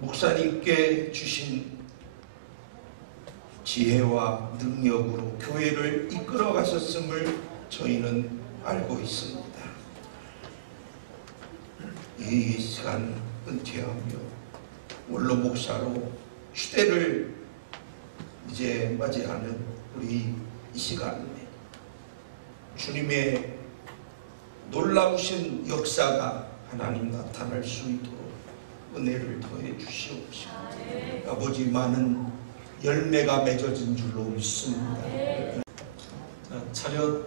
목사님께 주신 지혜와 능력으로 교회를 이끌어 가셨음을 저희는 알고 있습니다. 이 시간 은퇴하며 원로 목사로 시대를 이제 맞이하는 우리 이 시간에 주님의 놀라우신 역사가 하나님 나타날 수 있도록 은혜를 더해 주시옵시고, 아버지 많은 열매가 맺어진 줄로 믿습니다. 자, 차렷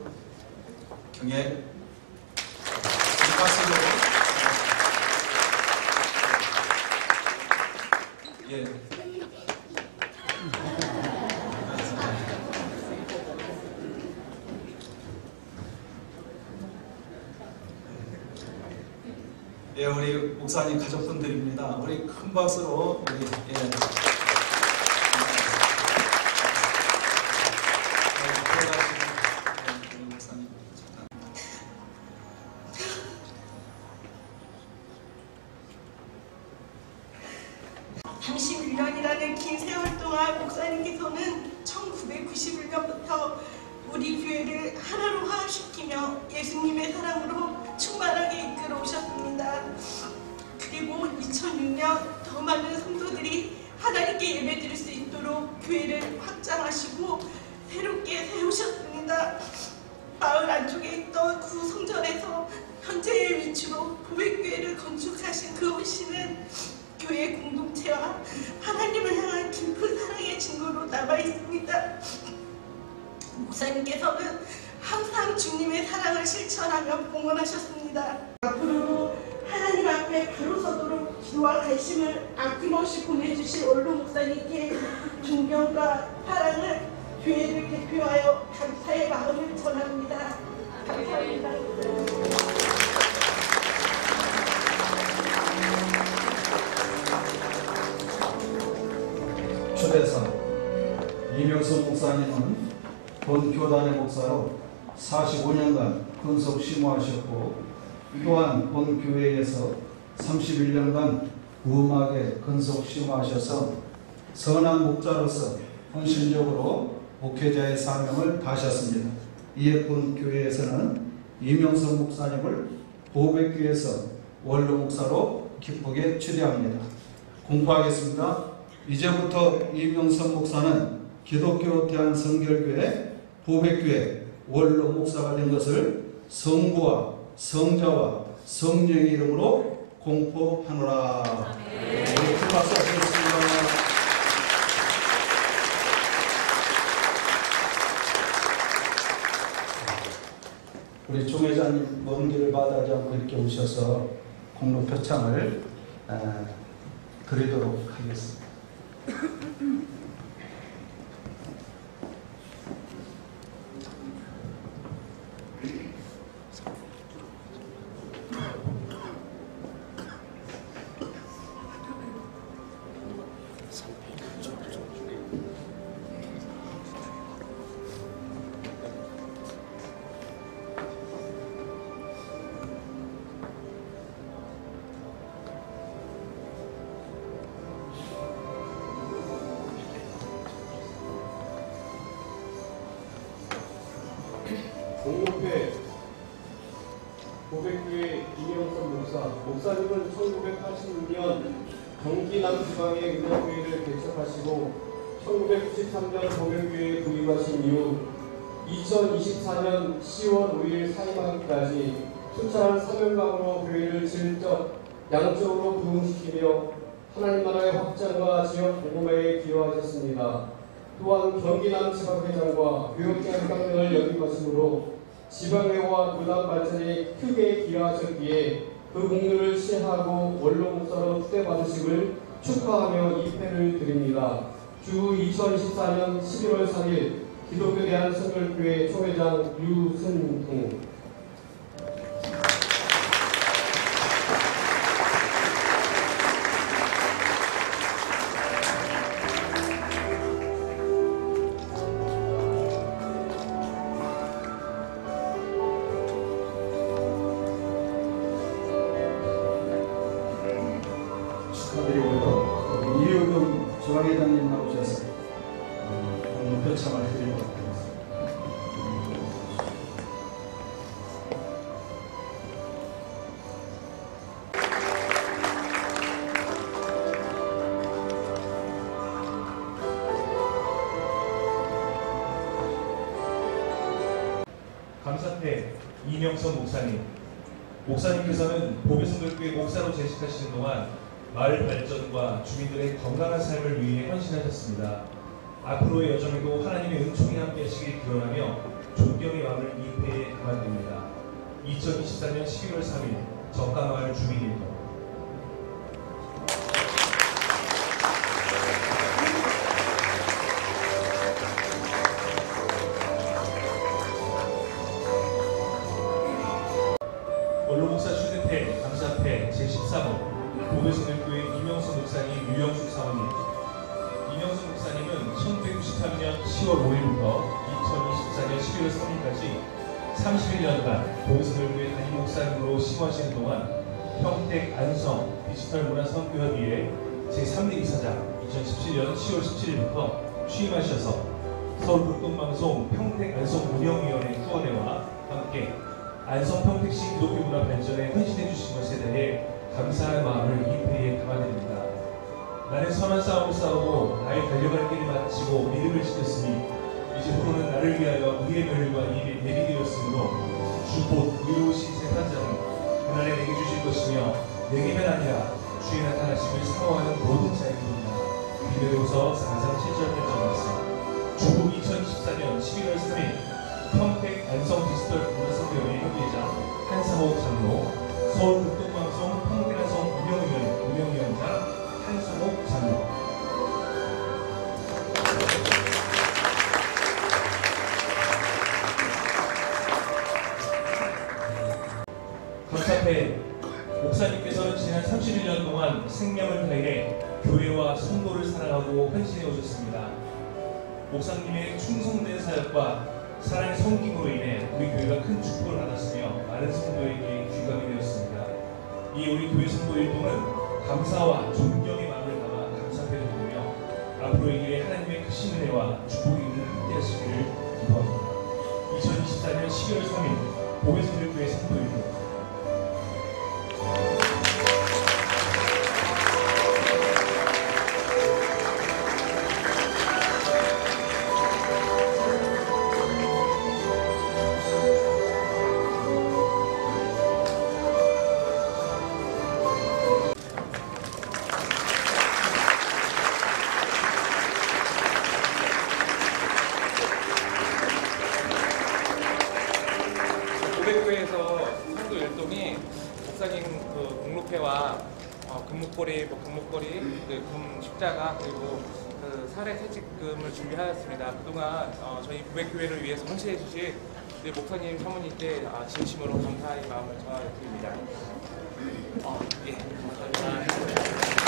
경례 박수로. 예. 예, 우리 목사님 가족분들입니다. 우리 큰 박수로 우리 목사님 잠깐. 31년이라는 긴 세월 동안 목사님께서는 1991년부터 우리 교회를 하나로 화합시키며 예수님의 사랑으로 충만하게 이끌어 오셨습니다. 그리고 2006년 더 많은 성도들이 하나님께 예배드릴 수 있도록 교회를 확장하시고 새롭게 세우셨습니다. 마을 안쪽에 있던 구 성전에서 현재의 위치로 보백교회를 건축하신 그 헌신은 교회 공동체와 하나님을 향한 깊은 사랑의 증거로 남아있습니다. 목사님께서는 항상 주님의 사랑을 실천하며 봉헌하셨습니다. 앞으로도 하나님 앞에 바로 서도록 기도와 관심을 아낌없이 보내주실 원로 목사님께 존경과 사랑을 교회를 대표하여 감사의 마음을 전합니다. 감사합니다. 초대사 이명선 목사님은 본 교단의 목사로 45년간 근속 심호하셨고, 또한 본 교회에서 31년간 무음하게 근속 심호하셔서 선한 목자로서 헌신적으로 목회자의 사명을 다하셨습니다. 이에 본 교회에서는 이명선 목사님을 보백교회에서 원로 목사로 기쁘게 추대합니다. 공포하겠습니다. 이제부터 이명선 목사는 기독교 대한성결교회 보백교회 원로 목사가 된 것을 성부와 성자와 성령의 이름으로 공포하노라. 네, 큰 박수 드리겠습니다. 우리 총회장님 먼 길을 바라지 않고 이렇게 오셔서 공로 표창을 드리도록 하겠습니다. 공목회 보백교회 이명선 목사님은 1986년 경기 남지방의 은혜교회를 개척하시고 1993년 보백교회에 부임하신 이후 2024년 10월 5일 사임하기까지 수차한 사명감으로 교회를 질적, 양적으로 부흥시키며 하나님 나라의 확장과 지역 복음화에 기여하셨습니다. 또한 경기 남지방회장과 교역장관 등을 역임하심으로 지방회와 교단 발전에 크게 기여하셨기에 그 공로를 시하고 원로 목사로 추대받으심을 축하하며 입회를 드립니다. 주 2024년 11월 3일 기독교 대한성결교회 총회장 유승웅. 축하드리고요. 주방회장님 나오셔서 표창을 드리도록 하겠습니다. 감사패 이명선 목사님. 목사님께서는 보배성결교회 목사로 재직하시는 동안 마을 발전과 주민들의 건강한 삶을 위해 헌신하셨습니다. 앞으로의 여정에도 하나님의 은총이 함께하시길 기원하며 존경의 마음을 이 패에 감아드립니다. 2024년 11월 3일 적가마을 주민일동. 원로목사 휴대패 감사패 제13호 보배성결교회 이명수 목사님 유영숙 사모님. 이명수 목사님은 1993년 10월 5일부터 2024년 11월 3일까지 31년간 보배성결교회 담임 목사님으로 심화하시는 동안 평택 안성 디지털 문화선교협의회 제3대 이사장 2017년 10월 17일부터 취임하셔서 서울극동방송 평택 안성 운영위원회 후원회와 함께 안성 평택시 기독교 문화 발전에 헌신해 주신 것에 대해 감사의 마음을 이 패에 담아드립니다. 나는 선한 싸움을 싸우고 나의 달려갈 길을 마치고 믿음을 지켰으니 이제부로는 나를 위하여 의의 멸류가 입에 내리되었으므로 주 곧 의로우신 재판장은 그날에 내게 주실 것이며 내게만 아니라 주의 나타나심을 사모하는 모든 자에게입니다. 빌립보서 4장 7절 8절 말씀. 주국 2024년 11월 3일 평택 안성 디지털 문화선교회 협의회장 한상호 장로, 서울 극동방송 평택 안성 운영위원장 한상호 장로. 감사패. 목사님께서는 지난 31년 동안 생명을 다해 교회와 성도를 사랑하고 헌신해 오셨습니다. 목사님의 충성된 사역과 사랑의 섬김으로 인해 우리 교회가 큰 축복을 받았으며 많은 성도에게 귀감이 되었습니다. 이 우리 교회 성도 일동은 감사와 존경의 마음을 담아 감사패를 드리며 앞으로의 길에 하나님의 크신 은혜와 축복이 함께 하시기를 기도합니다. 2024년 12월 3일 보배성결교회 성도 일동. 보배교회에서 성도 일동이 목사님 그 공로패와 금목걸이, 금 십자가 그리고 그 사례 퇴직금을 준비하였습니다. 그동안 저희 보배교회를 위해서 헌신해 주신 목사님 사모님께 진심으로 감사의 마음을 전해드립니다. 예, 감사합니다.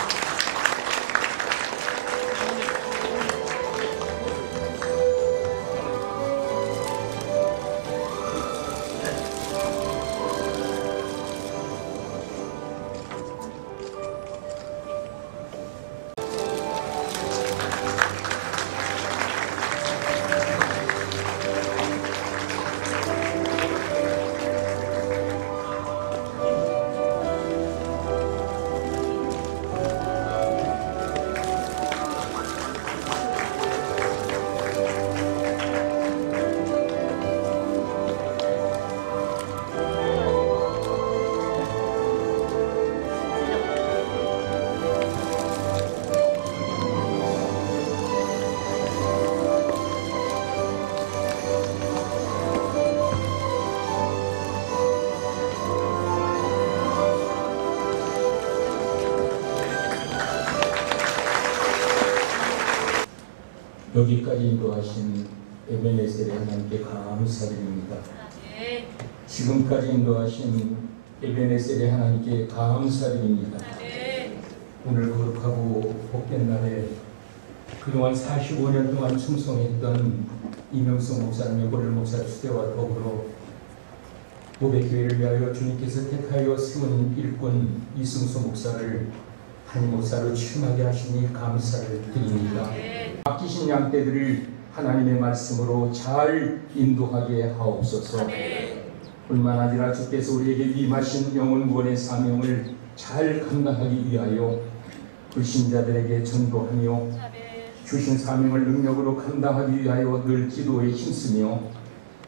여기까지 인도하신 에베네셀의 하나님께 감사드립니다. 지금까지 인도하신 에베네셀의 하나님께 감사드립니다. 오늘 거룩하고 복된 날에 그동안 45년 동안 충성했던 이명수 목사님의 고를 목사 추대와 더불어 보배교회를 위하여 주님께서 택하여 세운 일꾼 이승수 목사를 한 목사로 취임하게 하시니 감사를 드립니다. 맡기신 양떼들을 하나님의 말씀으로 잘 인도하게 하옵소서. 뿐만 아니라 주께서 우리에게 임하신 영혼 구원의 사명을 잘 감당하기 위하여 불신자들에게 전도하며 주신 사명을 능력으로 감당하기 위하여 늘 기도에 힘쓰며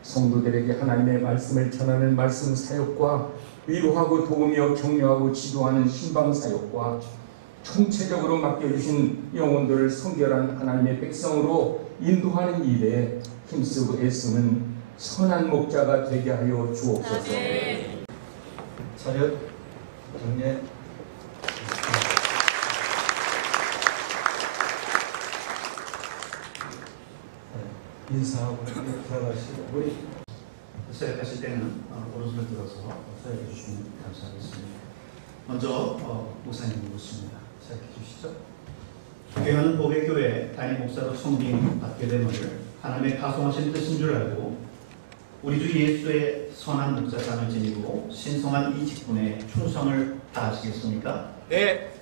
성도들에게 하나님의 말씀을 전하는 말씀 사역과 위로하고 도우며 격려하고 지도하는 신방 사역과 총체적으로 맡겨주신 영혼들을 성결한 하나님의 백성으로 인도하는 일에 힘쓰고 애쓰는 선한 목자가 되게 하여 주옵소서. 차렷 정례. 인사하고 들어가시고 우리 서약하실 때는 오른손을 들어서 서약해 주시면 감사하겠습니다. 먼저 목사님 묻습니다. 서약해 주시죠. 교회는 보배교회 담임 목사로 성빙 받게 됨을 하나님의 파송하신 뜻인 줄 알고 우리 주 예수의 선한 목자장을 지니고 신성한 이 직분에 충성을 다하시겠습니까? 네.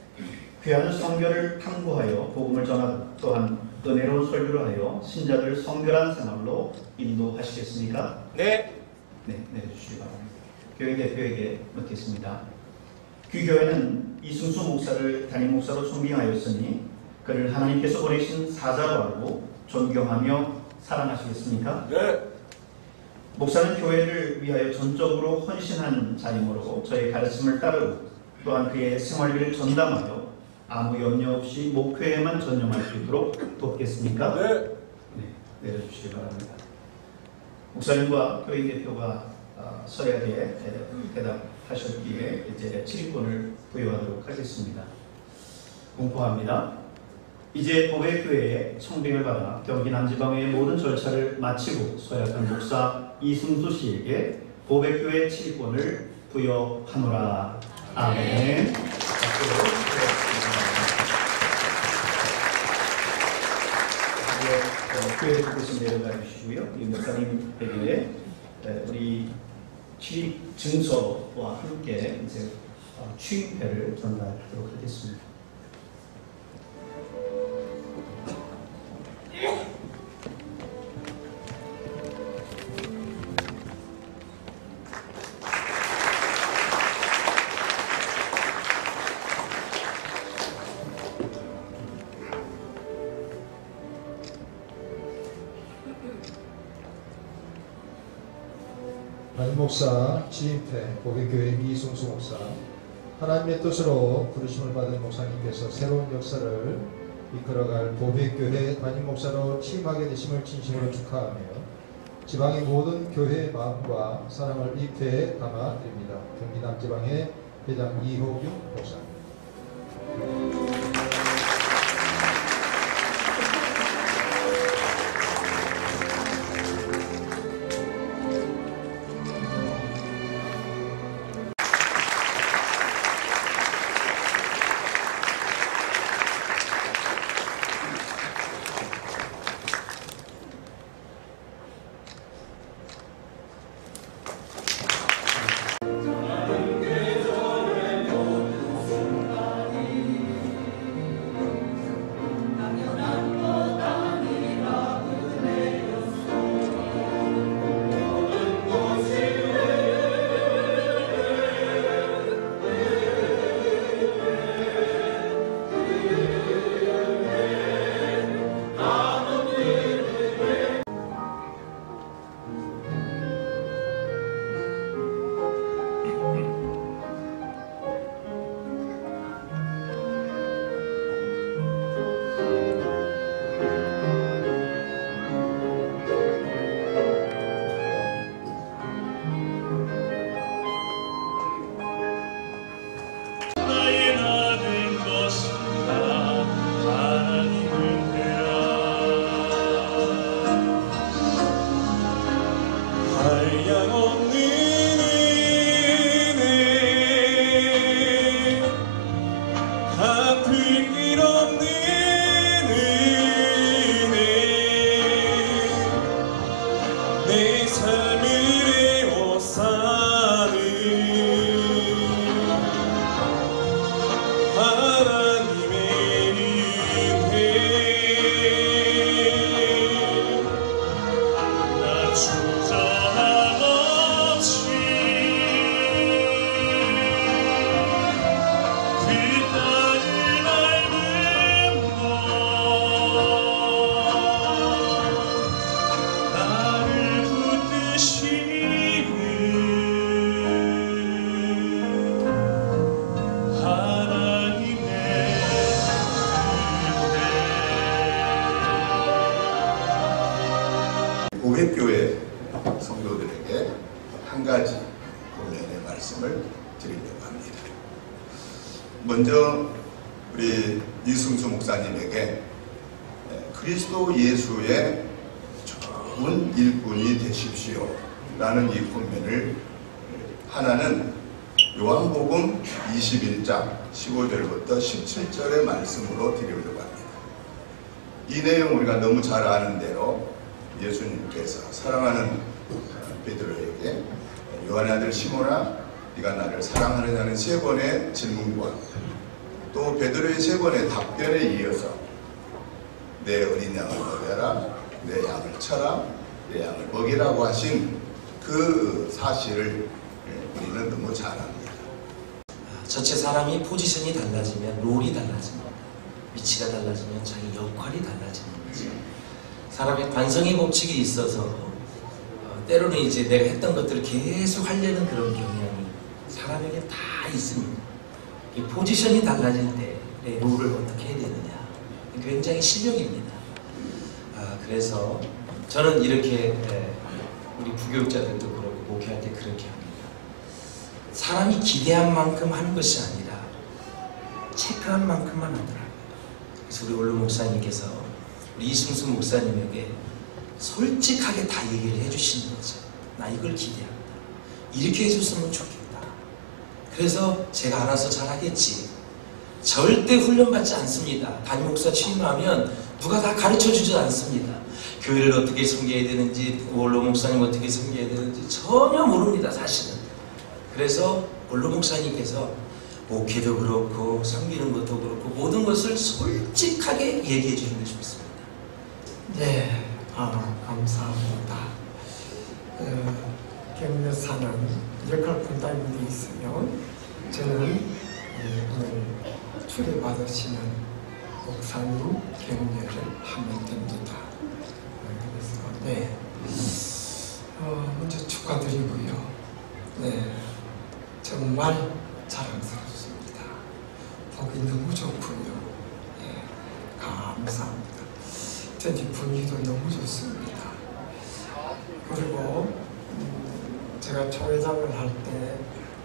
귀한 성결을 탐구하여 복음을 전하고 또한 은혜로운 설교를 하여 신자들 성결한 생활로 인도하시겠습니까? 네. 네, 내려주시기 바랍니다. 교회 대표에게 묻겠습니다. 귀교회는 이승수 목사를 담임 목사로 선빙하였으니 그를 하나님께서 보내신 사자로 알고 존경하며 사랑하시겠습니까? 네. 목사는 교회를 위하여 전적으로 헌신한 자이므로 저의 가르침을 따르고 또한 그의 생활비를 전담하여 아무 염려 없이 목회에만 전념할 수 있도록 돕겠습니까? 네. 네, 내려주시기 바랍니다. 목사님과 교회 대표가 서약에 대답하셨기에 이제 질의권을 부여하도록 하겠습니다. 공포합니다. 이제 보배교회의 청빙을 받아 경기 남지방의 모든 절차를 마치고 서약한 목사 이승수 씨에게 보배교회 칠권을 부여하노라. 아멘. 교회 뜻을 내려가 주시고요. 이 목사님에게 우리 취임 증서와 함께 이제 취임패를 전달하도록 하겠습니다. 담임 목사 지임패 보배교회 이승수 목사, 하나님의 뜻으로 부르심을 받은 목사님께서 새로운 역사를 이끌어갈 보배교회 담임 목사로 취임하게 되심을 진심으로 축하하며 지방의 모든 교회의 마음과 사랑을 이 패에 담아드립니다. 경기 남지방의 회장 이호균 목사. 보백교회 성도들에게 한 가지 본연의 말씀을 드리려고 합니다. 먼저 우리 이승수 목사님에게 그리스도 예수의 좋은 일꾼이 되십시오 라는 이 권면을 하나는 요한복음 21장 15절부터 17절의 말씀으로 드리려고 합니다. 이 내용 우리가 너무 잘 아는 대로 예수님께서 사랑하는 베드로에게 요한의 아들 시몬아 네가 나를 사랑하느냐는 세 번의 질문과 또 베드로의 세 번의 답변에 이어서 내 어린 양을 먹여라, 내 양을 쳐라, 내 양을 먹이라고 하신 그 사실을 우리는 너무 잘 압니다. 전체 사람이 포지션이 달라지면 롤이 달라집니다. 위치가 달라지면 자기 역할이 달라지는 거죠. 사람의 관성의 법칙이 있어서 때로는 이제 내가 했던 것들을 계속 하려는 그런 경향이 사람에게 다 있습니다. 이 포지션이 달라질 때 내 롤을 어떻게 해야 되느냐 굉장히 실력입니다. 그래서 저는 이렇게 우리 부교육자들도 그렇고 목회할 때 그렇게 합니다. 사람이 기대한 만큼 하는 것이 아니라 체크한 만큼만 하더라고요. 그래서 우리 원로 목사님께서 우리 이승수 목사님에게 솔직하게 다 얘기를 해주시는 거죠. 나 이걸 기대한다. 이렇게 해줬으면 좋겠다. 그래서 제가 알아서 잘하겠지. 절대 훈련받지 않습니다. 담임 목사 취임하면 누가 다 가르쳐주지 않습니다. 교회를 어떻게 섬겨야 되는지, 원로 목사님 어떻게 섬겨야 되는지 전혀 모릅니다. 사실은. 그래서 원로 목사님께서 목회도 그렇고 섬기는 것도 그렇고 모든 것을 솔직하게 얘기해 주는 게 좋습니다. 네, 감사합니다. 격려사는 역할 분담이 있으면 저는 오늘 초대받으시는 목사님 격려를 하면 됩니다. 그래서 먼저 축하드리고요. 정말 자랑스럽습니다. 보기 너무 좋군요. 감사합니다. 전체 분위기도 너무 좋습니다. 그리고 제가 초회장을 할 때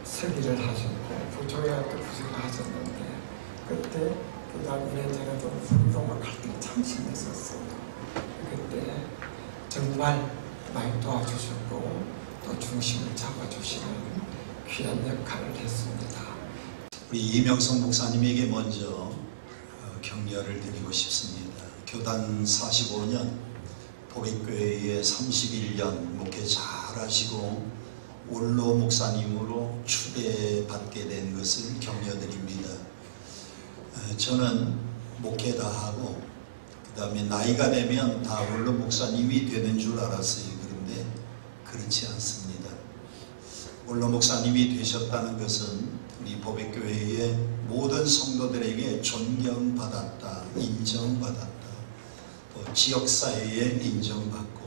서기를 하셨고 부총회할 때 부총을 하셨는데 그때 그 당일에 제가 좀 성동학 할 때 참 힘들었어요. 그때 정말 많이 도와주셨고 또 중심을 잡아주시는 귀한 역할을 했습니다. 우리 이명성 목사님에게 먼저 격려를 드리고 싶습니다. 교단 45년, 보백교회에 31년 목회 잘하시고 원로 목사님으로 추대받게 된 것을 격려드립니다. 저는 목회 다 하고 그 다음에 나이가 되면 다 원로 목사님이 되는 줄 알았어요. 그런데 그렇지 않습니다. 원로 목사님이 되셨다는 것은 우리 보백교회의 모든 성도들에게 존경받았다, 인정받았다, 또 지역사회에 인정받고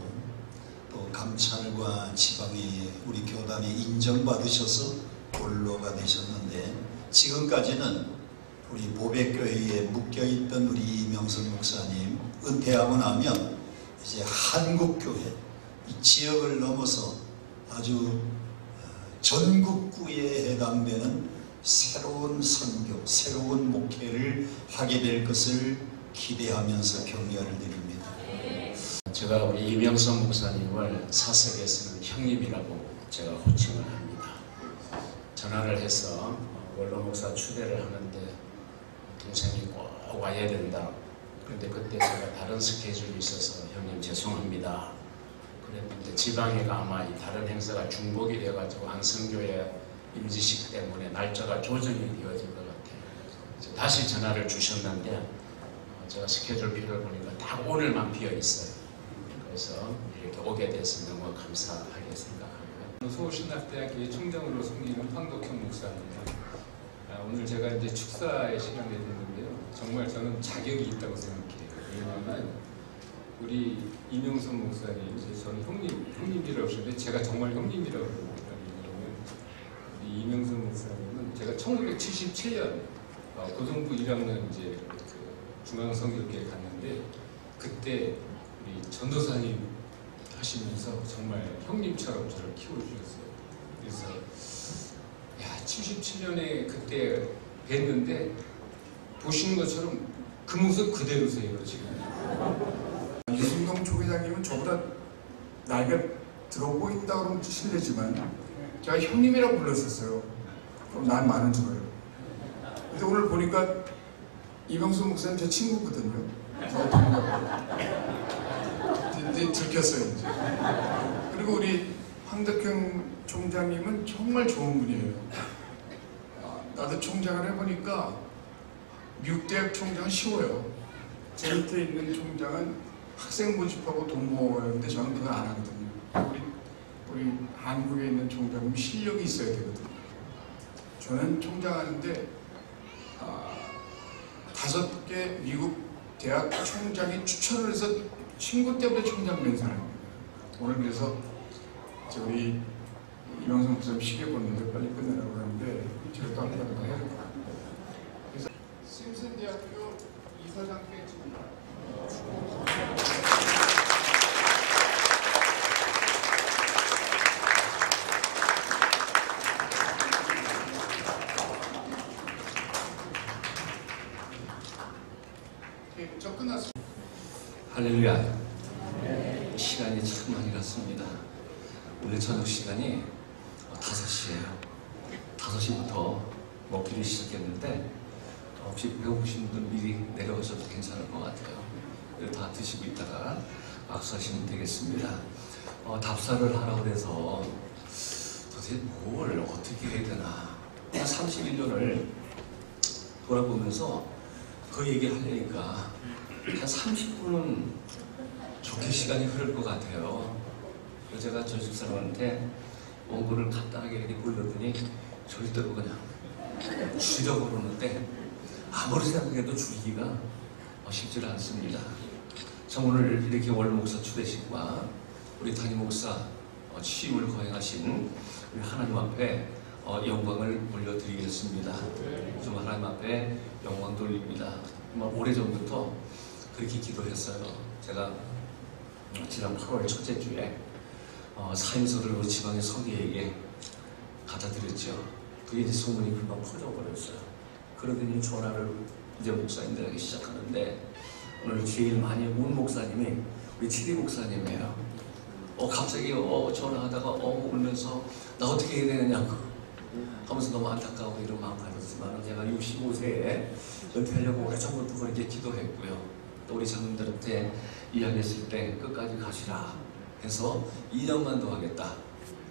또 감찰과 지방에 우리 교단에 인정받으셔서 원로가 되셨는데 지금까지는 우리 보백교회에 묶여있던 우리 이명선 목사님 은퇴하고 나면 이제 한국교회 이 지역을 넘어서 아주 전국구에 해당되는 새로운 선교, 새로운 목회를 하게 될 것을 기대하면서 격려를 드립니다. 제가 우리 이명선 목사님을 사석에서는 형님이라고 제가 호칭을 합니다. 전화를 해서 원로 목사 추대를 하는데 동생이 꼭 와야 된다. 그런데 그때 제가 다른 스케줄이 있어서 형님 죄송합니다. 그랬는데 지방에가 아마 이 다른 행사가 중복이 돼가지고 안성교회 임지식 때문에 날짜가 조정이 되어진 것 같아요. 다시 전화를 주셨는데 제가 스케줄표를 보니까 딱 오늘만 비어 있어요. 그래서 이렇게 오게 돼서 너무 감사하게 생각합니다. 서울신학대학교의 총장으로 섬기는 황덕형 목사입니다. 오늘 제가 이제 축사의 시간이 됐는데요. 정말 저는 자격이 있다고 생각해요. 왜냐하면 우리 이명선 목사님, 저는 형님이라고 하시는데 제가 정말 형님이라고 합니다. 우리 이명선 목사님은 제가 1977년 고등부 1학년 이제 중앙성교교에 갔는데 그때 우리 전도사님 가시면서 정말 형님처럼 저를 키워주셨어요. 그래서 77년에 그때 뵀는데 보시는 것처럼 그 모습 그대로세요 지금. 유승동 초회장님은 저보다 나이가 들어 보인다 그러면 실례지만 제가 형님이라고 불렀었어요. 그럼 난 많은 줄 알아요. 근데 오늘 보니까 이명수 목사님 제 친구거든요. 저 동료고. 이제 들켰어요 이제. 그리고 우리 황덕형 총장님은 정말 좋은 분이에요. 나도 총장을 해보니까 미국 대학 총장은 쉬워요. 제 밑에 있는 총장은 학생 모집하고 돈 모아요. 근데 저는 그거 안 하거든요. 우리 한국에 있는 총장은 실력이 있어야 되거든요. 저는 총장하는데 5개 미국 대학 총장이 추천을 해서 친구 때문에 총장 된 사람이에요. 오늘 그래서 우리 이명수 목사님 시계 보는데 빨리 끝내라고 하는데 제가 또 한 번 더 해야 될 것 같아요. 그래서 심슨 대학교 이사장께 지금 저 끝났습니다. 할렐루야. 시간이 참 많이 갔습니다. 오늘 저녁 시간이 5시예요. 5시부터 먹기를 시작했는데 혹시 배고프신 분들 미리 내려가셔도 괜찮을 것 같아요. 다 드시고 있다가 악수하시면 되겠습니다. 답사를 하라고 해서 도대체 뭘 어떻게 해야 되나 31년을 돌아보면서 그 얘기를 하려니까 한 30분은 좋게 시간이 흐를 것 같아요. 그래서 제가 저 집사람한테 원고를 간단하게 이렇게 보여줬더니 절대로 그냥 줄이려고 그러는데 아무리 생각해도 줄이기가 쉽지 않습니다. 참 오늘 이렇게 원로목사 추대식과 우리 담임 목사 취임을 거행하신 우리 하나님 앞에 영광을 올려드리겠습니다. 좀 하나님 앞에 영광 돌립니다. 오래전부터 그렇게 기도했어요. 제가 지난 8월 첫째 주에 사임서를 우리 지방의 서기에게 갖다 드렸죠. 그게 이제 소문이 금방 퍼져버렸어요. 그러더니 전화를 이제 목사님들에게 시작하는데 오늘 제일 많이 온 목사님이 우리 치리 목사님이에요. 갑자기 전화하다가 울면서 나 어떻게 해야 되느냐고 하면서 너무 안타까워 이런 마음 가졌지만 제가 65세에 은퇴하려고 오래전부터 그렇게 기도했고요. 또 우리 장님들한테 이야기했을 때 끝까지 가시라 해서 2년만 더 하겠다.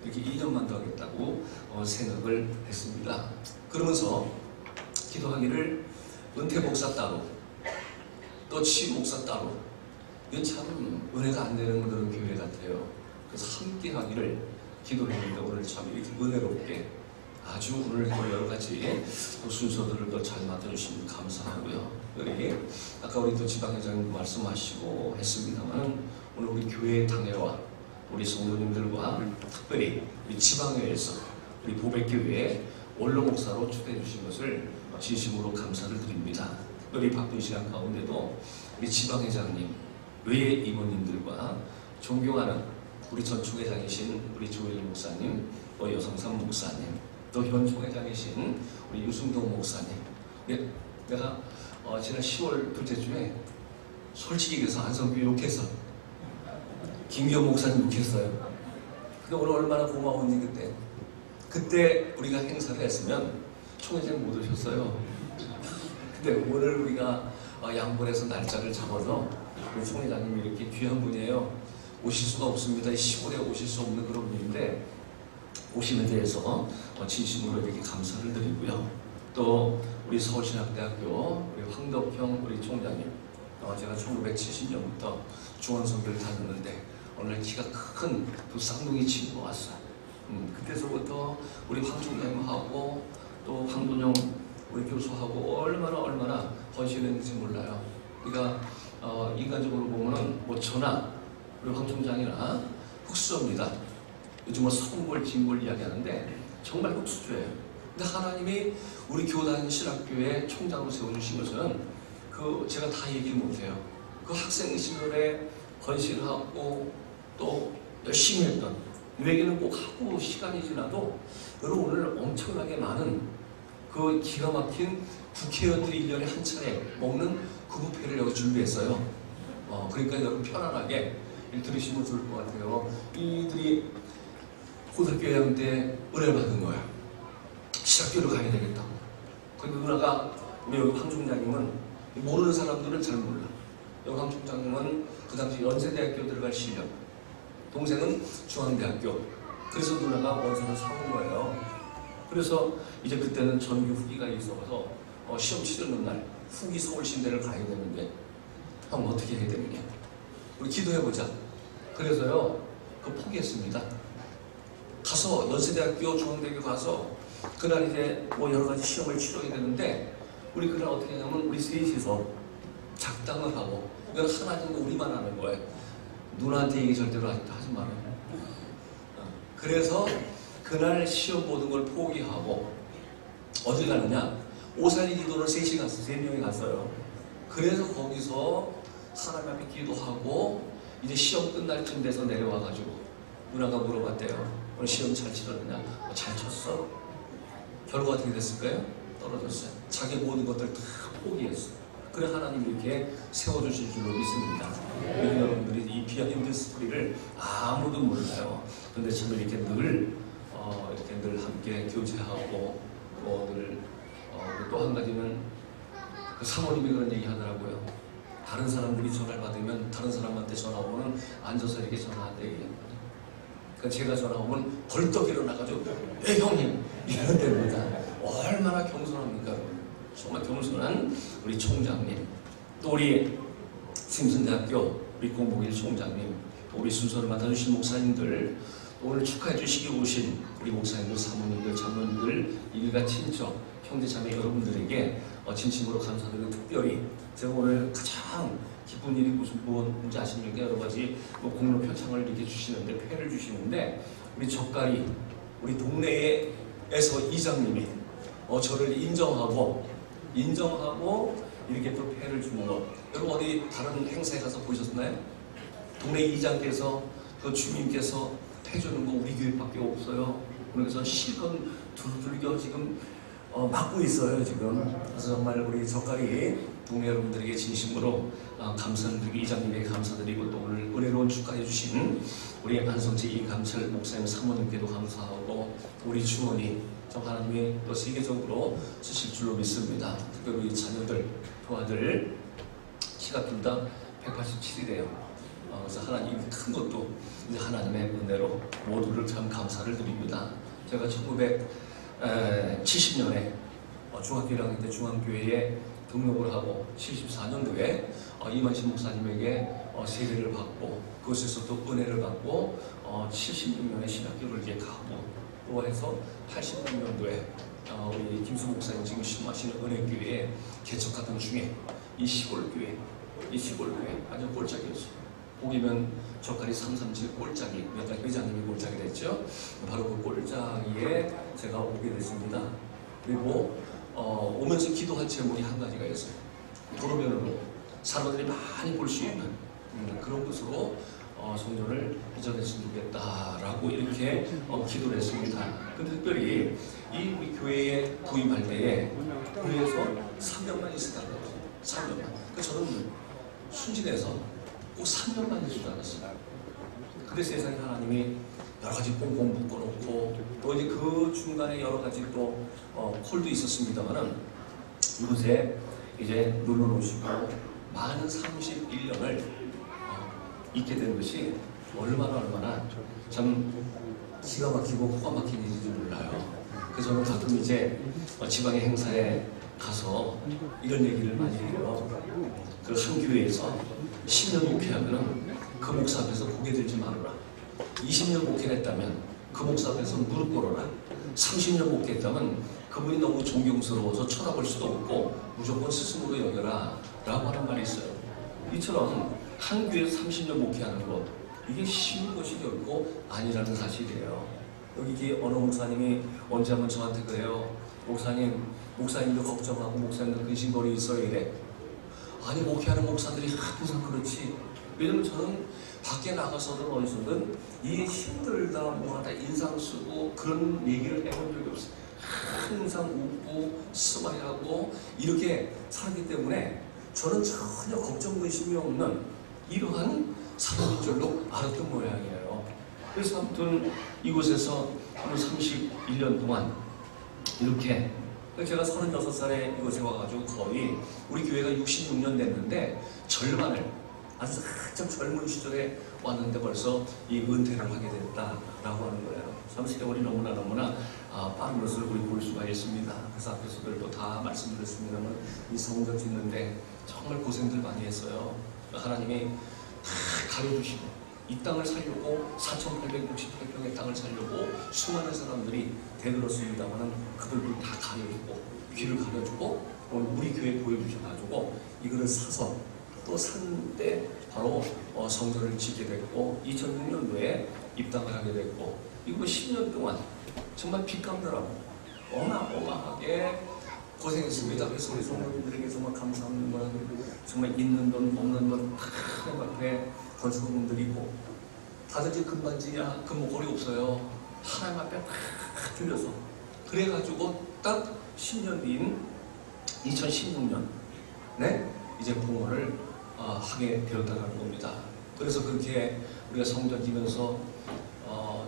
이렇게 2년만 더 하겠다고 생각을 했습니다. 그러면서 기도하기를 은퇴 목사 따로 또 취임 목사 따로 이건 참 은혜가 안 되는 그런 교회 같아요. 그래서 함께 하기를 기도했는데 오늘 참 이렇게 은혜롭게 아주 오늘 여러 가지 순서들을 더 잘 맡아주시면 감사하고요. 여기 아까 우리 또 지방회장님도 말씀하시고 했습니다만 오늘 우리 교회 당회와 우리 성도님들과 특별히 우리 지방회에서 우리 보백교회에 원로 목사로 초대해 주신 것을 진심으로 감사를 드립니다. 특별히 바쁜 시간 가운데도 우리 지방회장님 외의 이모님들과 존경하는 우리 전 총회장이신 우리 조일 목사님, 또 여성삼 목사님, 또 현 총회장이신 우리 유승동 목사님. 내가 지난 10월 둘째 주에 솔직히 얘기해서 안성교 욕해서 김기현 목사님 욕했어요. 근데 오늘 얼마나 고마운지 그때 우리가 행사를 했으면 총회장 못 오셨어요. 근데 오늘 우리가 양분해서 날짜를 잡아서 우리 총회장님이 이렇게 귀한 분이에요. 오실 수가 없습니다. 시골에 오실 수 없는 그런 분인데 오심에 대해서 진심으로 이렇게 감사를 드리고요. 또 우리 서울신학대학교 우리 황덕형 우리 총장님, 제가 1970년부터 중원선교를 다녔는데 오늘 키가 큰 두 쌍둥이 친구가 왔어요. 그때서부터 우리 황 총장님하고 또 황돈영 우리 교수하고 얼마나 헌신했는지 몰라요. 그러니까 인간적으로 보면은 저나 우리 황 총장이나 흑수저입니다. 요즘 성골, 진골 이야기하는데 정말 흑수저예요. 근데 하나님이 우리 교단 신학교에 총장으로 세워주신 것은 제가 다 얘기를 못해요. 그 학생 시절에 헌신하고 또 열심히 했던 누에게는 꼭 하고 시간이 지나도 여러분 오늘 엄청나게 많은 그 기가 막힌 국회의원들이 1년에 한 차례 먹는 그 뷔페를 여기 준비했어요. 그러니까 여러분 편안하게 들으시면 좋을 것 같아요. 이들이 고등학교 2학년 때 은혜를 받은 거야. 신학교를 가야 되겠다. 근데 누나가 우리 여기 황 총장님은 모르는 사람들은 잘 몰라. 여기 황 총장님은 그 당시 연세대학교 들어갈 실력, 동생은 중앙대학교. 그래서 누나가 원서를 사온 거예요. 그래서 이제 그때는 전교 후기가 있어서 시험 치르는 날 후기 서울신대를 가야 되는데 형 어떻게 해야 되느냐, 우리 기도해보자. 그래서요 포기했습니다. 가서 연세대학교 중앙대학교 가서 그날 이제 뭐 여러 가지 시험을 치러야 되는데 우리 그날 어떻게 하냐면 우리 셋이서 작당을 하고, 이건 하나님과 우리만 하는 거예요. 누나한테 얘기 절대로 하지 말아요. 그래서 그날 시험 보는 걸 포기하고 어디 가느냐, 오살리 기도를 3시 갔어요. 3명이 갔어요. 그래서 거기서 하나님 앞에 기도하고 이제 시험 끝날 쯤 돼서 내려와가지고 누나가 물어봤대요. 오늘 시험 잘 치렀느냐? 잘 쳤어? 결과 어떻게 됐을까요? 떨어졌어요. 자기 모든 것들 다 포기했어요. 그래 하나님이 이렇게 세워주실 줄로 믿습니다. 여러분들이 이 귀한 힘든 스토리를 아무도 몰라요. 그런데 참 이렇게 늘 함께 교제하고 또 한 가지는 그 사모님이 그런 얘기 하더라고요. 다른 사람들이 전화를 받으면 다른 사람한테 전화 오면 앉아서 이렇게 전화한대 얘기합니다. 그러니까 제가 전화 오면 벌떡 일어나가지고 형님 이런 데입니다. 얼마나 겸손합니까 여러분. 정말 겸손한 우리 총장님, 또 우리 simson대학교 우리 공복일 총장님, 또 우리 순서를 맡아주신 목사님들, 오늘 축하해 주시기 오신 우리 목사님들, 사모님들, 장로님들, 일가 친척, 형제 자매 여러분들에게 진심으로 감사드리고, 특별히 제가 오늘 가장 기쁜 일이 뭔지 아십니까? 여러 가지 공로 표창을 이렇게 주시는데, 패를 주시는데, 우리 젓갈이 우리 동네에서 이장님이 저를 인정하고 이렇게 또 패를 주는 거, 여러분 어디 다른 행사에 가서 보셨나요? 동네 이장께서 그 주민께서 패 주는 거 우리 교회밖에 없어요. 그래서 실컷 두들겨 지금 막고 있어요 지금. 그래서 정말 우리 젓갈이 동네 여러분들에게 진심으로 감사를 드리고, 이장님에게 감사드리고, 또 오늘 은혜로운 축하해 주신 우리 안성재 이감철 목사님 사모님께도 감사하고, 우리 주원이 좀 하나님이 또 세계적으로 쓰실 줄로 믿습니다. 특별히 우리 자녀들, 부하들 키가 둘 다 187이래요. 그래서 하나님 큰 것도 이제 하나님의 은혜로 모두를 참 감사를 드립니다. 제가 1970년에 중학교 1학년 때 중앙교회에 등록을 하고 74년도에 이만신 목사님에게 세례를 받고, 그것에서 또 은혜를 받고 76년에 신학교를 이제 가고, 또 해서 86년도에 우리 김수 목사님 지금 신임하시는 은혜교회에 개척하던 중에 이 시골교회 완전 꼴짝이었어요. 보기면 젓갈이 337 꼴짝이, 몇 달 회장님이 꼴짝이 됐죠. 바로 그 꼴짝이에 제가 오게 됐습니다. 그리고 오면서 기도한 제목이 한 가지가 있어요. 도로변으로 사람들이 많이 볼 수 있는 그런 곳으로 성전을 이전했으면 좋겠다라고 이렇게 기도를 했습니다. 근데 특별히 이 우리 교회에 부임할 때에 교회에서 3년만 있었다고 해요. 3년만. 그 저는 순진해서 꼭 3년만 있을 줄 알았어요. 근데 세상에 하나님이 여러 가지 꽁꽁 묶어놓고, 또 이제 그 중간에 여러 가지 또 콜도 있었습니다만은 이곳에 이제 눌러놓으시고 많은 31년을 있게 된 것이 얼마나 참 기가 막히고 코가 막힌 일인지 몰라요. 그래서 저는 가끔 이제 지방의 행사에 가서 이런 얘기를 많이 해요. 그 한 교회에서 10년 목회하면 그 목사 앞에서 고개 들지 말아라. 20년 목회를 했다면 그 목사 앞에서 무릎 꿇어라. 30년 목회했다면 그분이 너무 존경스러워서 쳐다볼 수도 없고 무조건 스승으로 여겨라 라고 하는 말이 있어요. 이처럼 한 교회에서 30년 목회하는 것, 이게 쉬운 것이 결코 아니라는 사실이에요. 여기 어느 목사님이 언제 한번 저한테 그래요. 목사님도 걱정하고 목사님도 근심거리 있어야 이래. 아니 목회하는 목사들이 항상 그렇지. 왜냐면 저는 밖에 나가서든 어디서든 이 힘들다 뭐하다 인상 쓰고 그런 얘기를 해본 적이 없어요. 항상 웃고 스마일하고 이렇게 살기 때문에 저는 전혀 걱정 근심이 없는 이러한 사람인 줄로 알았던 모양이에요. 그래서 아무튼 이곳에서 31년 동안 이렇게 제가 36살에 이곳에 와가지고 거의 우리 교회가 66년 됐는데 절반을 아주 한참 젊은 시절에 왔는데 벌써 이 은퇴를 하게 됐다라고 하는 거예요. 참 세월이 너무나 빠른 것을 우리 볼 수가 있습니다. 그래서 앞에서도 또 다 말씀드렸습니다만 이 성전 짓는데 정말 고생들 많이 했어요. 하나님이 다 가려주시고 이 땅을 살려고 4,868평의 땅을 살려고 수많은 사람들이 대들었습니다만 그들도 다 가려주고 귀를 가려주고 우리 교회 보여주셔가지고 이거를 사서 또 산 때 바로 성전을 짓게 됐고 2006년도에 입당을 하게 됐고 이거 10년 동안 정말 빚 갚느라고 어마어마하게 고생했습니다. 그래서 우리 성도님들에게 정말 감사합니다. 정말 있는 돈 없는 돈 다 하나님 앞에 건축공들이고 다들 이제 금반지야 금목걸이 없어요. 하나님 앞에 다 들려서 그래가지고 딱 10년 뒤인 2016년 이제 봉헌을 하게 되었다는 겁니다. 그래서 그렇게 우리가 성전 지면서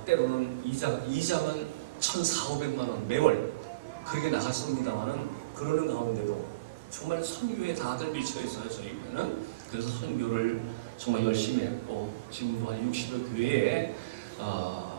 때로는 이자만 1,400~500만 원 매월 그렇게 나갔습니다만은 그러는 가운데도 정말 선교에 다들 미쳐 있어요. 저희는 그래서 선교를 정말 열심히 했고 지금도 한 60여 교회에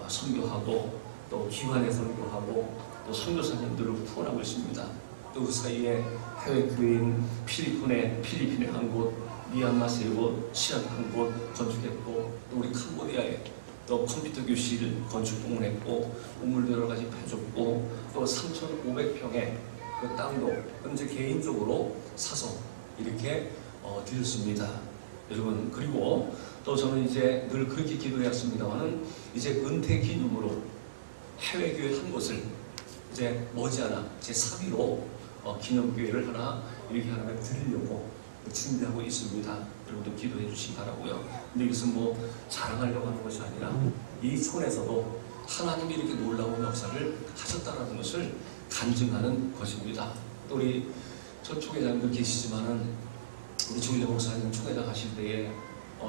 선교하고 또 기관에 선교하고 또 선교사님들을 후원하고 있습니다. 또 그 사이에 해외 교회인 필리핀에 한 곳, 미얀마 3곳, 시안 1곳 건축했고 또 우리 캄보디아에 또 컴퓨터 교실 건축 공헌했고 우물도 여러 가지 해줬고 또 3,500평의 그 땅도 이제 개인적으로 사서 이렇게 드렸습니다. 여러분 그리고 또 저는 이제 늘 그렇게 기도했습니다만은 이제 은퇴 기념으로 해외 교회 한 곳을 이제 머지않아 제 3위로 기념교회를 하나 이렇게 하나를 드리려고 준비하고 있습니다. 여러분도 기도해 주시기 바라고요. 근데 이것은 뭐 자랑하려고 하는 것이 아니라 이 촌에서도 하나님이 이렇게 놀라운 역사를 하셨다는 것을 간증하는 것입니다. 또 우리 전 총회장님도 계시지만은 우리 조일래 목사님 총회장 하실 때에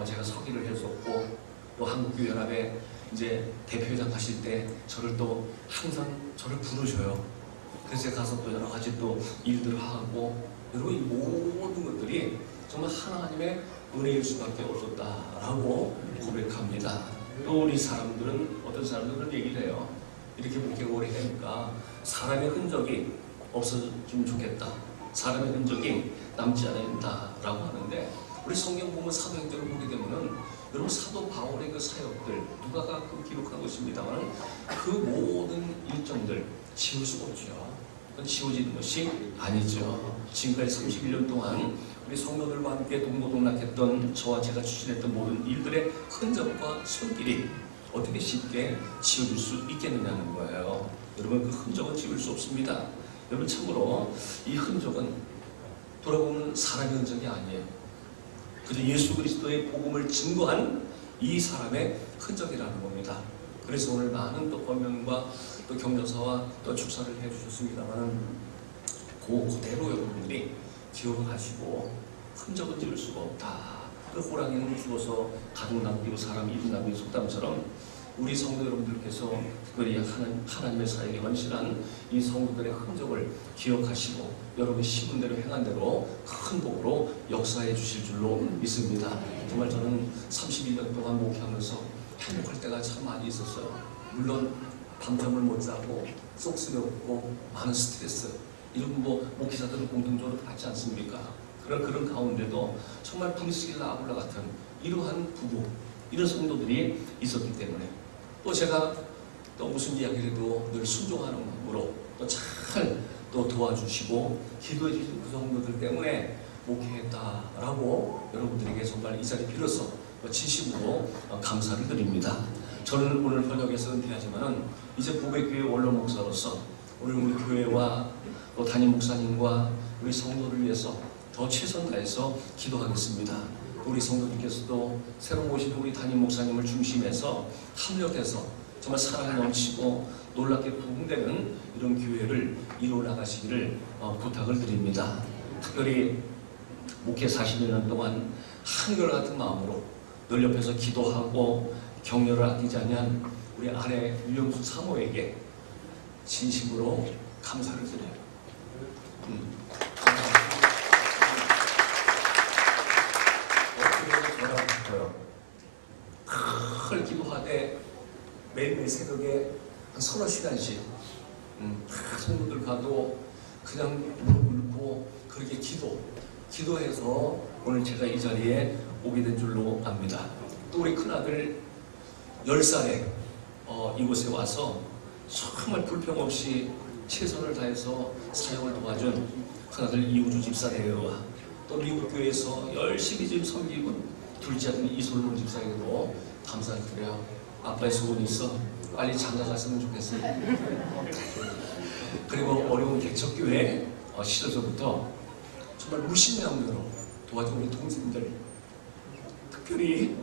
제가 서기를 했었고 또 한국교회연합에 이제 대표회장 하실 때 저를 또 항상 저를 부르셔요. 그래서 제가 가서 또 여러 가지 또 일들을 하고 여러분 이 모든 것들이 정말 하나님의 은혜일 수밖에 없었다라고 고백합니다. 또 우리 사람들은 어떤 사람들은 얘기를 해요. 이렇게 목회 오래 하니까 사람의 흔적이 없어지면 좋겠다. 사람의 흔적이 남지 않아야 된다라고 하는데 우리 성경 보면 사도행전을 보게 되면은 여러분 사도 바울의 그 사역들 누가가 그 기록한 것입니다만 그 모든 일정들 지울 수가 없죠. 그건 지워지는 것이 아니죠. 지금까지 31년 동안 우리 성도들과 함께 동고동락했던 저와 제가 추진했던 모든 일들의 흔적과 손길이 어떻게 쉽게 지워질 수 있겠느냐는 거예요. 여러분 그 흔적은 지울 수 없습니다. 여러분 참으로 이 흔적은 돌아보면 사람의 흔적이 아니에요. 그저 예수 그리스도의 복음을 증거한 이 사람의 흔적이라는 겁니다. 그래서 오늘 많은 또 권면과 또 격려사와 또 축사를 해주셨습니다만 그대로 여러분들이 기억을 하시고 흔적은 지울 수가 없다. 그 호랑이는 죽어서 가족 남기고 사람 이름 남기고 속담처럼 우리 성도 여러분들께서 특별히 하나님의 사역에 헌신한 이 성도들의 흔적을 기억하시고 여러분이 심은 대로 행한 대로 큰 복으로 역사해 주실 줄로 믿습니다. 정말 저는 31년 동안 목회하면서 행복할 때가 참 많이 있었어요. 물론 밤잠을 못 자고 속 쓰렸고 많은 스트레스 이런 뭐 목회자들은 공통적으로 받지 않습니까? 그런 가운데도 정말 브리스길라 아굴라 같은 이러한 부부 이런 성도들이 있었기 때문에 또 제가 또 무슨 이야기를 해도 늘 순종하는 마음으로 또 잘 또 도와주시고 기도해 주신 그 성도들 때문에 목회했다라고 여러분들에게 정말 이 자리 빌어서 진심으로 감사를 드립니다. 저는 오늘 번역에서 은퇴하지만은 이제 보배교회 원로 목사로서 오늘 우리 교회와 또 담임 목사님과 우리 성도를 위해서 더 최선 다해서 기도하겠습니다. 우리 성도님께서도 새로 모신 우리 담임 목사님을 중심해서 합력해서 정말 사랑이 넘치고 놀랍게 부흥되는 이런 교회를 이루어 나가시기를 부탁을 드립니다. 특별히 목회 40년 동안 한결같은 마음으로 늘 옆에서 기도하고 격려를 아끼지 않은 우리 아내 유영숙 사모에게 진심으로 감사를 드려요. 늘 기도하되 매일매일 새벽에 한 서너 시간씩 성도들 가도 그냥 울고 그렇게 기도해서 오늘 제가 이 자리에 오게 된 줄로 압니다. 또 우리 큰아들 10살에 이곳에 와서 정말 불평 없이 최선을 다해서 사역을 도와준 큰아들 이우주 집사님과 또 미국 교회에서 열심히 지금 섬기고 둘째 아들 이솔문 집사에게도 감사를 드려요. 아빠의 소원이 있어 빨리 장가갔으면 좋겠어요. 그리고 어려운 개척교회 시절서부터 정말 무심양면으로 도와준 우리 동생들, 특별히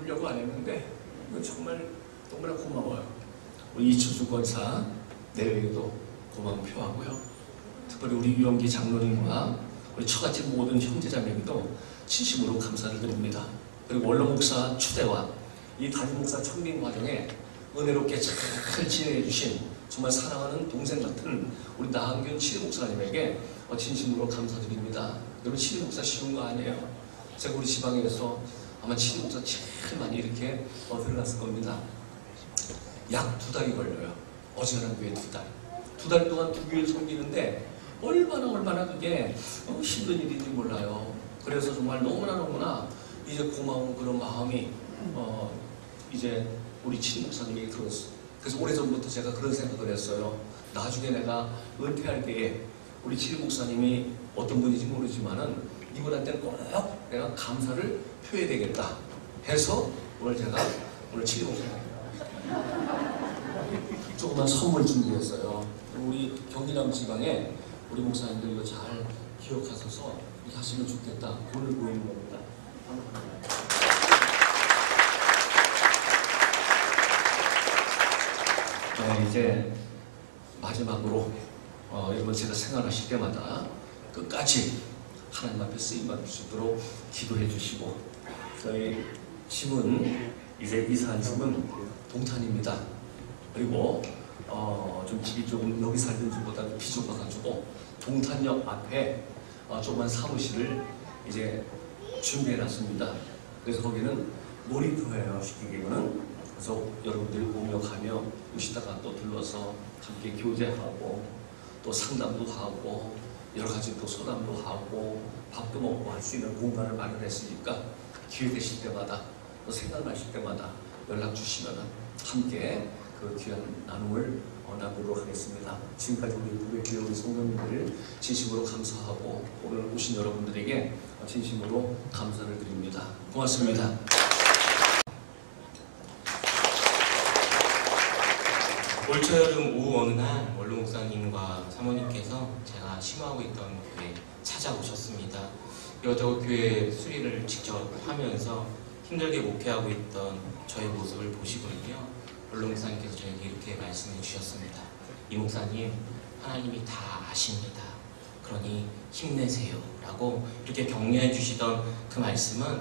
울려고 안 했는데 이거 정말 너무나 고마워요. 우리 이춘수 권사 내외에도 고마움 표하고요. 특별히 우리 유영기 장로님과 우리 처같이 모든 형제자매에게도 진심으로 감사를 드립니다. 그리고 원로 목사 추대와 이 담임 목사 청빙 과정에 은혜롭게 잘 지내해 주신 정말 사랑하는 동생 같은 우리 나한균 치리 목사님에게 진심으로 감사드립니다. 여러분 치리 목사 쉬운 거 아니에요. 제가 우리 지방에서 아마 치리 목사 제일 많이 이렇게 들어갔을 겁니다. 약 2달이 걸려요. 어지간한 교회 2달. 2달 동안 2교회를 섬기는데 얼마나 그게 힘든 일인지 몰라요. 그래서 정말 너무나 이제 고마운 그런 마음이 이제 우리 치리 목사님에게 들었어요. 그래서 오래전부터 제가 그런 생각을 했어요. 나중에 내가 은퇴할 때에 우리 치리 목사님이 어떤 분인지 모르지만은 이분한테는 꼭 내가 감사를 표해야 되겠다 해서 오늘 제가 치리 목사님 조그만 선물 준비했어요. 우리 경기남 지방에 우리 목사님들 이거 잘 기억하셔서 하시면 좋겠다. 오늘 보이는 겁니다. 네, 이제 마지막으로 여러분 제가 생활하실 때마다 끝까지 하나님 앞에 쓰임받을 수 있도록 기도해 주시고 저희 집은 이제 이사한 집은 동탄입니다. 그리고 좀 집이 조금 여기 살던 집보다 비좁아가지고 동탄역 앞에 조그만 사무실을 이제 준비해놨습니다. 그래서 거기는 놀이터예요. 쉽게 얘기하면. 그래서 여러분들이 오며 가며 오시다가 또 들러서 함께 교제하고 또 상담도 하고 여러 가지 또 소담도 하고 밥도 먹고 할 수 있는 공간을 마련했으니까 기회 되실 때마다 또 생각나실 때마다 연락 주시면 함께 그 귀한 나눔을 나누도록 하겠습니다. 지금까지 우리 부백교회 우리 성도님들을 진심으로 감사하고 오늘 오신 여러분들에게 진심으로 감사를 드립니다. 고맙습니다. 올 초여름 오후 어느 날 원로 목사님과 사모님께서 제가 심호하고 있던 교회에 찾아오셨습니다. 이것저것 교회 수리를 직접 하면서 힘들게 목회하고 있던 저의 모습을 보시거든요. 원로 목사님께서 저에게 이렇게 말씀해 주셨습니다. 이 목사님, 하나님이 다 아십니다. 그러니 힘내세요 라고 이렇게 격려해 주시던 그 말씀은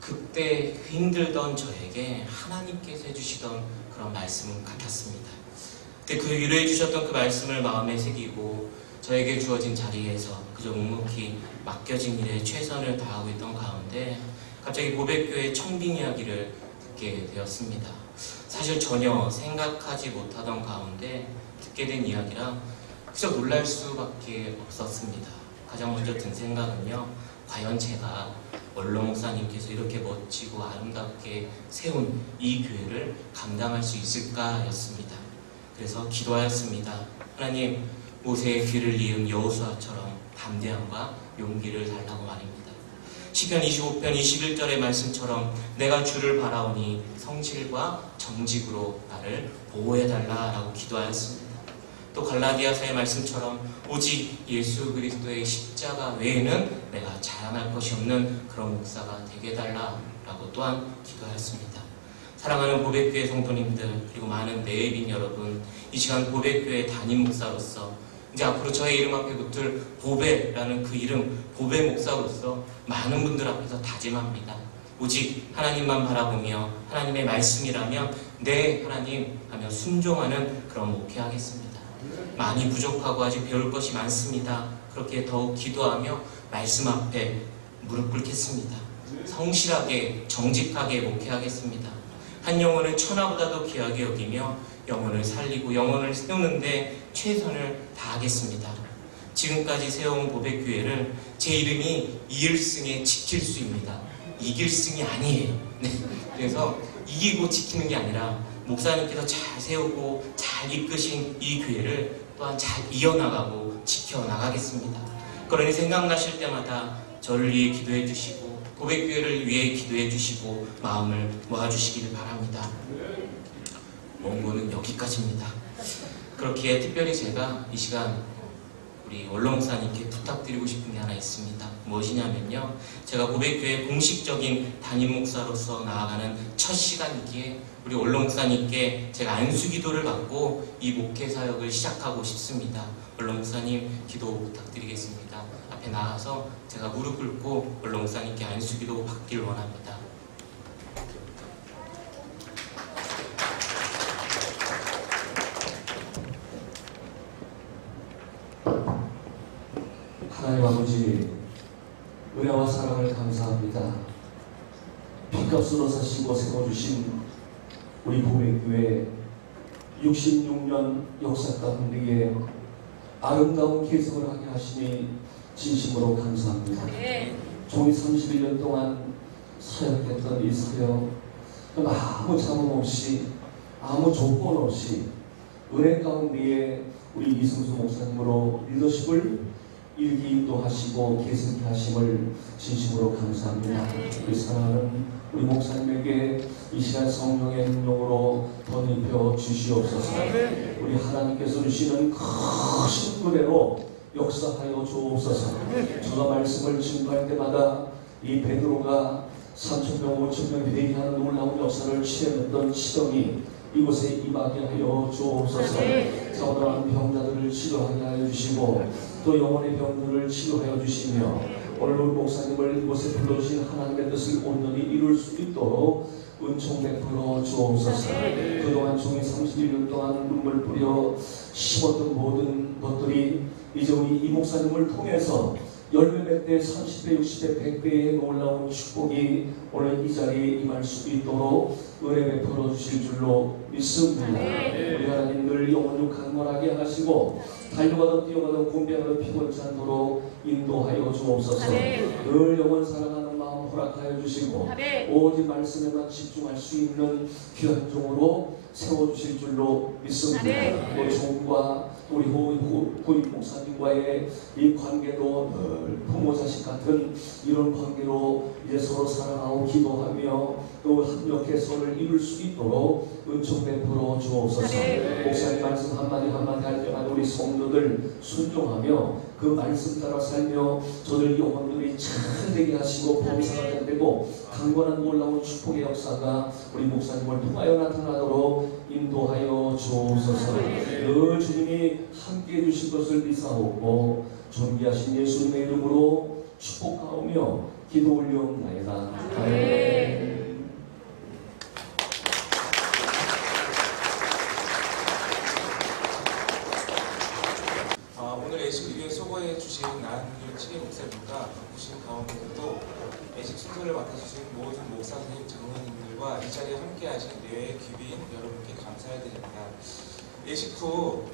그때 힘들던 저에게 하나님께서 해주시던 그런 말씀 같았습니다. 그 위로해 주셨던 그 말씀을 마음에 새기고 저에게 주어진 자리에서 그저 묵묵히 맡겨진 일에 최선을 다하고 있던 가운데 갑자기 보백교회 청빙 이야기를 듣게 되었습니다. 사실 전혀 생각하지 못하던 가운데 듣게 된 이야기라 그저 놀랄 수밖에 없었습니다. 가장 먼저 든 생각은요, 과연 제가 원로 목사님께서 이렇게 멋지고 아름답게 세운 이 교회를 감당할 수 있을까였습니다. 그래서 기도하였습니다. 하나님, 모세의 귀를 이은 여호수아처럼 담대함과 용기를 달라고 말입니다. 시편 25편 21절의 말씀처럼 내가 주를 바라오니 성실과 정직으로 나를 보호해달라라고 기도하였습니다. 또 갈라디아서의 말씀처럼 오직 예수 그리스도의 십자가 외에는 내가 자랑할 것이 것이 없는 그런 목사가 되게 해달라라고 또한 기도하였습니다. 사랑하는 보배교회 성도님들, 그리고 많은 내빈 여러분, 이 시간 보배교회 담임 목사로서 이제 앞으로 저의 이름 앞에 붙을 보배라는 그 이름, 보배 목사로서 많은 분들 앞에서 다짐합니다. 오직 하나님만 바라보며 하나님의 말씀이라면 네 하나님 하며 순종하는 그런 목회하겠습니다. 많이 부족하고 아직 배울 것이 많습니다. 그렇게 더욱 기도하며 말씀 앞에 무릎 꿇겠습니다. 성실하게 정직하게 목회하겠습니다. 한 영혼을 천하보다도 귀하게 여기며 영혼을 살리고 영혼을 세우는데 최선을 다하겠습니다. 지금까지 세워온 보배교회를 제 이름이 이일승에 지킬 수입니다. 이길 승이 아니에요. 네. 그래서 이기고 지키는 게 아니라 목사님께서 잘 세우고 잘 이끄신 이 교회를 또한 잘 이어나가고 지켜나가겠습니다. 그러니 생각나실 때마다 저를 위해 기도해 주시고 보배교회를 위해 기도해 주시고 마음을 모아주시길 바랍니다. 원고는 여기까지입니다. 그렇기에 특별히 제가 이 시간 우리 원로 목사님께 부탁드리고 싶은 게 하나 있습니다. 무엇이냐면요, 제가 보배교회 공식적인 담임 목사로서 나아가는 첫 시간이기에 우리 원로 목사님께 제가 안수기도를 받고 이 목회 사역을 시작하고 싶습니다. 원로 목사님 기도 부탁드리겠습니다. 앞에 나가서 제가 무릎 꿇고 원로 목사님께 안수기도 받길 원합니다. 하나님 아버지, 은혜와 사랑을 감사합니다. 피값으로 사시고 세워주신 우리 보배교회 66년 역사 가운데에 아름다운 개성을 하게 하시니 진심으로 감사합니다. 종이 31년 동안 사역했던 이 사역, 아무 잡음 없이 아무 조건 없이 은혜 가운데에 우리 이승수 목사님으로 리더십을 일기 인도하시고 개선케 하심을 진심으로 감사합니다. 우리 사랑하는 우리 목사님에게 이 시간 성령의 능력으로 덧입혀 주시옵소서. 우리 하나님께서 주시는 크신 은혜로 역사하여 주옵소서. 저가 말씀을 증거할 때마다 이 베드로가 3,000명 5,000명 회개하는 놀라운 역사를 취해냈던 시험이 이곳에 임하게 하여 주옵소서. 자원한 병자들을 치료하게 하여 주시고 또 영혼의 병들을 치료하여 주시며 오늘 우리 목사님을 이곳에 불러주신 하나님의 뜻을 온전히 이룰 수 있도록 은총 베풀어 주옵소서. 그동안 종이 31년 동안 눈물 뿌려 심었던 모든 것들이 이제 우리 이 목사님을 통해서 열매 맺되 30배, 60배, 100배의 놀라운 축복이 오늘 이 자리에 임할 수 있도록 은혜 베풀어 주실 줄로 믿습니다. 우리 하나님 늘 영혼을 강건하게 하시고 달려가던 뛰어가던 공배하는 피곤치 않도록 인도하여 주옵소서. 늘 영혼 사랑하는 마음 허락하여 주시고 오직 말씀에만 집중할 수 있는 귀한 종으로 세워주실 줄로 믿습니다. 우리 종과 우리 후임 목사님과의 이 관계도 늘 부모 자식 같은 이런 관계로 이제 서로 사랑하고 기도하며 또 합력해 서로를 이룰 수 있도록 은총 베풀어 주옵소서. 목사님 말씀 한마디 한마디 할 때마다 우리 성도들 순종하며 그 말씀 따라 살며 저들 영혼들이 잘 되게 하시고 범사가 되고 강건한 놀라운 축복의 역사가 우리 목사님을 통하여 나타나도록 인도하여 주옵소서. 늘 주님이 함께해 주실 것을 믿사오고 존귀하신 예수님의 이름으로 축복하오며 기도 올려옵나이다. 아멘. 오늘 예수교회 소거해 주신 나은교 치리 목사님과 오신 가운데서도 예식 순서를 맡아주신 모든 목사 선생님, 장로님들과 이 자리에 함께하신 뇌 귀빈 여러분께 감사드립니다. 예식 후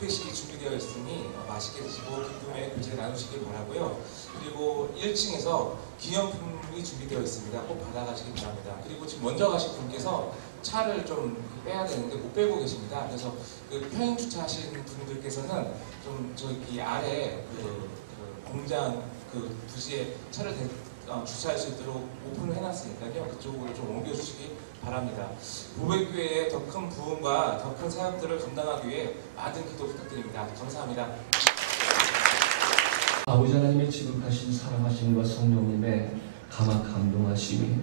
뷔페식이 준비되어 있으니 맛있게 드시고 기쁨의 교제 나누시길 바라고요. 그리고 1층에서 기념품이 준비되어 있습니다. 꼭 받아가시기 바랍니다. 그리고 지금 먼저 가신 분께서 차를 좀 빼야 되는데 못 빼고 계십니다. 그래서 그 편의 주차하신 분들께서는 좀 저기 아래 그 공장 그 부지에 차를 주차할 수 있도록 오픈을 해놨으니까요. 그쪽으로 좀 옮겨주시기 바랍니다. 보배교회의 더 큰 부흥과 더 큰 사역들을 감당하기 위해 많은 기도 부탁드립니다. 감사합니다. 아버지 하나님의 지극하신 사랑하심과 성령님의 감화 감동하심이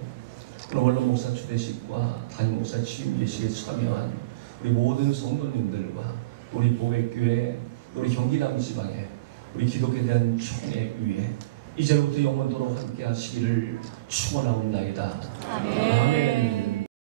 오늘 원로 목사 추대식과 담임 목사 취임 예식에 참여한 우리 모든 성도님들과 우리 보백교회 우리 경기남 지방의 우리 기독교에 대한 총회 위에 이제로부터 영원토록 함께 하시기를 축원하옵나이다. 아멘.